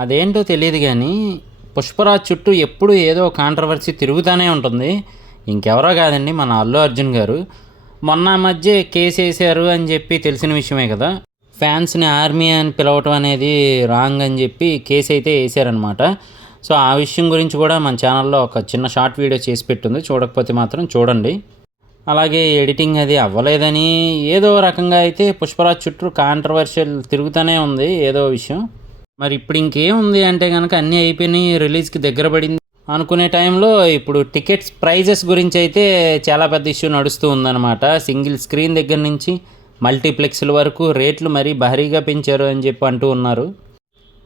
అదేంటో తెలియదు కానీ పుష్పరాజ్ చుట్టూ ఎప్పుడు ఏదో కాంట్రవర్సీ తిరుగుతూనే ఉంటుంది. ఇంకెవరో కాదండి, మన అల్లు అర్జున్ గారు. మొన్న మధ్య కేసు వేసారు అని చెప్పి తెలిసిన విషయమే కదా. ఫ్యాన్స్ని ఆర్మీ అని పిలవటం అనేది రాంగ్ అని చెప్పి కేసు అయితే వేసారనమాట. సో ఆ విషయం గురించి కూడా మన ఛానల్లో ఒక చిన్న షార్ట్ వీడియో చేసి పెట్టుంది, చూడకపోతే మాత్రం చూడండి. అలాగే ఎడిటింగ్ అది అవ్వలేదని ఏదో రకంగా అయితే పుష్పరాజ్ చుట్టూ కాంట్రవర్షియల్ తిరుగుతూనే ఉంది ఏదో విషయం. మరి ఇప్పుడు ఇంకేముంది అంటే కనుక అన్నీ అయిపోయినాయి, రిలీజ్కి దగ్గర పడింది అనుకునే టైంలో ఇప్పుడు టికెట్స్ ప్రైజెస్ గురించి అయితే చాలా పెద్ద ఇష్యూ నడుస్తూ ఉందన్నమాట. సింగిల్ స్క్రీన్ దగ్గర నుంచి మల్టీప్లెక్స్ల వరకు రేట్లు మరీ భారీగా పెంచారు అని చెప్పి అంటూ ఉన్నారు.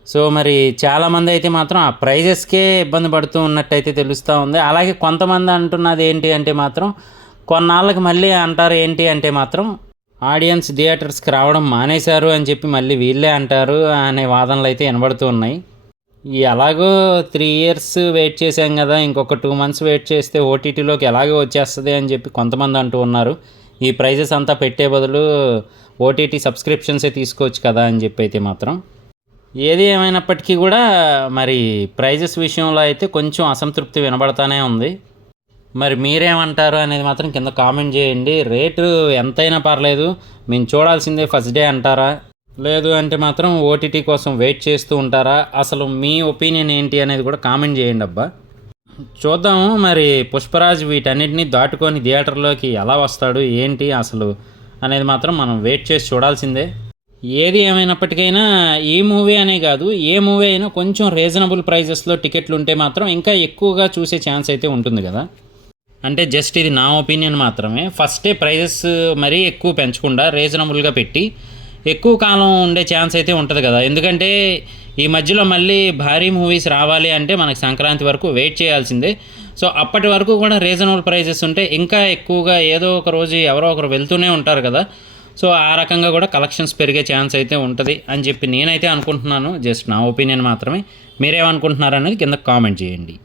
సో మరి చాలామంది అయితే మాత్రం ఆ ప్రైజెస్కే ఇబ్బంది పడుతూ ఉన్నట్టయితే తెలుస్తూ ఉంది. అలాగే కొంతమంది అంటున్నది ఏంటి అంటే మాత్రం కొన్నాళ్ళకి మళ్ళీ అంటారు ఏంటి అంటే మాత్రం ఆడియన్స్ థియేటర్స్కి రావడం మానేశారు అని చెప్పి మళ్ళీ వీళ్ళే అంటారు అనే వాదనలు అయితే వినబడుతూ ఉన్నాయి. ఎలాగో 3 years వెయిట్ చేశాం కదా, ఇంకొక 2 months వెయిట్ చేస్తే ఓటీటీలోకి ఎలాగో వచ్చేస్తుంది అని చెప్పి కొంతమంది అంటూ ఉన్నారు. ఈ ప్రైజెస్ అంతా పెట్టే బదులు ఓటీటీ సబ్స్క్రిప్షన్సే తీసుకోవచ్చు కదా అని చెప్పి అయితే మాత్రం. ఏది ఏమైనప్పటికీ కూడా మరి ప్రైజెస్ విషయంలో అయితే కొంచెం అసంతృప్తి వినబడతానే ఉంది. మరి మీరేమంటారు అనేది మాత్రం కింద కామెంట్ చేయండి. రేటు ఎంతైనా పర్లేదు, మేము చూడాల్సిందే ఫస్ట్ డే అంటారా, లేదు అంటే మాత్రం ఓటీటీ కోసం వెయిట్ చేస్తూ ఉంటారా? అసలు మీ ఒపీనియన్ ఏంటి అనేది కూడా కామెంట్ చేయండి అబ్బా. చూద్దాము మరి పుష్పరాజ్ వీటన్నిటిని దాటుకొని థియేటర్లోకి ఎలా వస్తాడు ఏంటి అసలు అనేది మాత్రం మనం వెయిట్ చేసి చూడాల్సిందే. ఏది ఏమైనప్పటికైనా ఈ మూవీ అనే కాదు, ఏ మూవీ అయినా కొంచెం రీజనబుల్ ప్రైజెస్లో టికెట్లు ఉంటే మాత్రం ఇంకా ఎక్కువగా చూసే ఛాన్స్ అయితే ఉంటుంది కదా. అంటే జస్ట్ ఇది నా ఒపీనియన్ మాత్రమే. ఫస్టే ప్రైజెస్ మరీ ఎక్కువ పెంచకుండా రీజనబుల్గా పెట్టి ఎక్కువ కాలం ఉండే ఛాన్స్ అయితే ఉంటుంది కదా. ఎందుకంటే ఈ మధ్యలో మళ్ళీ భారీ మూవీస్ రావాలి అంటే మనకి సంక్రాంతి వరకు వెయిట్ చేయాల్సిందే. సో అప్పటి వరకు కూడా రీజనబుల్ ప్రైజెస్ ఉంటే ఇంకా ఎక్కువగా ఏదో ఒక రోజు ఎవరో ఒకరు వెళ్తూనే ఉంటారు కదా. సో ఆ రకంగా కూడా కలెక్షన్స్ పెరిగే ఛాన్స్ అయితే ఉంటుంది అని చెప్పి నేనైతే అనుకుంటున్నాను. జస్ట్ నా ఒపీనియన్ మాత్రమే. మీరేమనుకుంటున్నారు అనేది కింద కామెంట్ చేయండి.